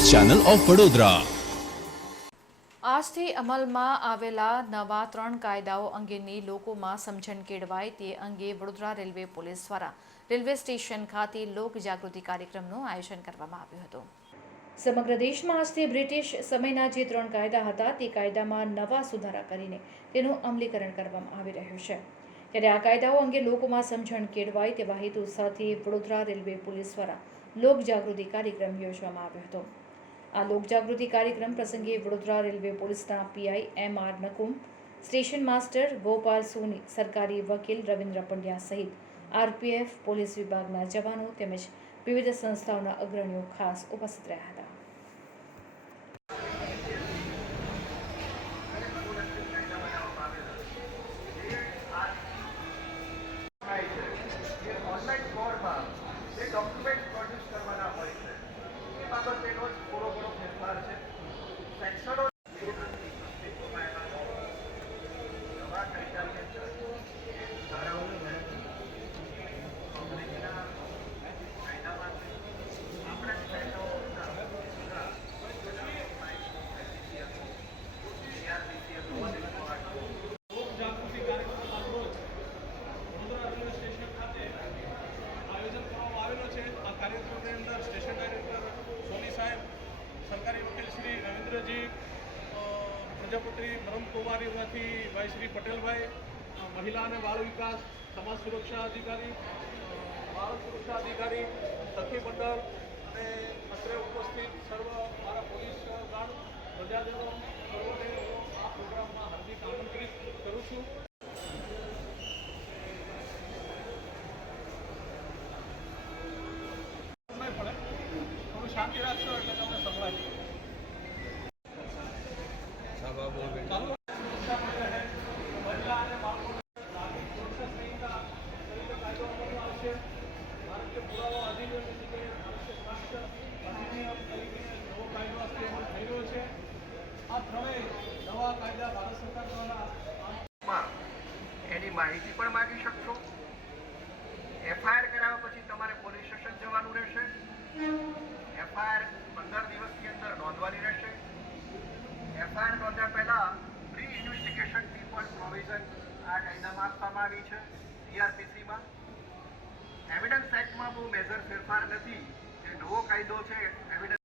Channel of Vadodara. આજથી અમલમાં આવેલા નવા ત્રણ કાયદાઓ અંગેની લોકોમાં સમજણ કેળવાય તે અંગે વડોદરા રેલવે પોલીસ દ્વારા રેલવે સ્ટેશન ખાતે લોક જાગૃતિ કાર્યક્રમનું આયોજન કરવામાં આવ્યું હતું. સમગ્ર દેશમાં આજથી બ્રિટિશ સમયના જે ત્રણ કાયદા હતા તે કાયદામાં નવા સુધારા કરીને તેનું અમલીકરણ કરવામાં આવી રહ્યું છે. ત્યારે આ કાયદાઓ અંગે લોકોમાં સમજણ કેળવાય તેવા હેતુ સાથે વડોદરા રેલવે પોલીસ દ્વારા લોક જાગૃતિ કાર્યક્રમ યોજવામાં આવ્યો હતો. આ લોકજાગૃતિ કાર્યક્રમ પ્રસંગે વડોદરા રેલવે પોલીસના PI M R Nakum, station master Gopal Soni, સરકારી વકીલ રવિન્દ્ર પંડ્યા સહિત આરપીએફ, પોલીસ વિભાગના જવાનો તેમજ વિવિધ સંસ્થાઓના અગ્રણીઓ ખાસ ઉપસ્થિત રહ્યા હતા થાય છે એ ઓનલાઈન ફોર્મમાં જે ડોક્યુમેન્ટ પ્રોડ્યુસ કરવાના હોય છે એ બાબતેનો જ થોડો ઘણો ફેરફાર છે સેક્શનો નવા કાયદાની અંદર ધારાઓની ગણતરી અંગ્રેજીના કાયદામાં છે. આપણા જ કાયદાઓના જાગૃતિ કાર્યક્રમ આજરોજ વડોદરા રેલવે સ્ટેશન ખાતે આયોજન કરવામાં આવેલો છે આ કાર્યક્રમની અંદર સ્ટેશન ડાયરેક્ટર સોની સાહેબ સરકારી વકીલ શ્રી રવિન્દ્રજી અ, પ્રજાપતિ બ્રહ્મકુમારીમાંથી ભાઈ શ્રી પટેલભાઈ મહિલા અને બાળ વિકાસ, સમાજ સુરક્ષા અધિકારી, બાળ સુરક્ષા અધિકારી, સખી મંડળ અને અત્રે ઉપસ્થિત સર્વ મારા પોલીસ ગાર્ડ પ્રજાજનો સર્વને આ પ્રોગ્રામમાં હાર્દિક આમંત્રિત કરું છું. શાંતિ રાખશો એટલે તમને સંભળાય ચાલો. સુરક્ષા માટે હે. મહિલા અને બાળકોને નાગરિક સુરક્ષા સંહિતા તરીકે કાયદો અમલમાં આવશે ભારતીય પુરાવા અધિનિયમ એટલે કે ભારતીય સ્વાસ્થ્ય અધિનિયમ તરીકે નવો કાયદો આજથી અમલ થઈ રહ્યો છે આ ત્રણેય નવા કાયદા ભારત સરકાર દ્વારા માં એની માહિતી પણ માગી શકશો? એફઆઈઆર કરાવ્યા પછી તમારે પોલીસ સ્ટેશન જવાનું રહેશે. એફઆઈઆર પંદર દિવસની અંદર નોંધવાની રહેશે. એફઆઈઆર નોંધ્યા પહેલા પ્રી ઇન્વેસ્ટિગેશન ટી પણ પ્રોવિઝન આ કાયદામાં આપવામાં આવી છે સીઆરપીસીમાં એવિડન્સ એક્ટમાં બહુ મેજર ફેરફાર નથી. જે નવો કાયદો છે એવિડન્સ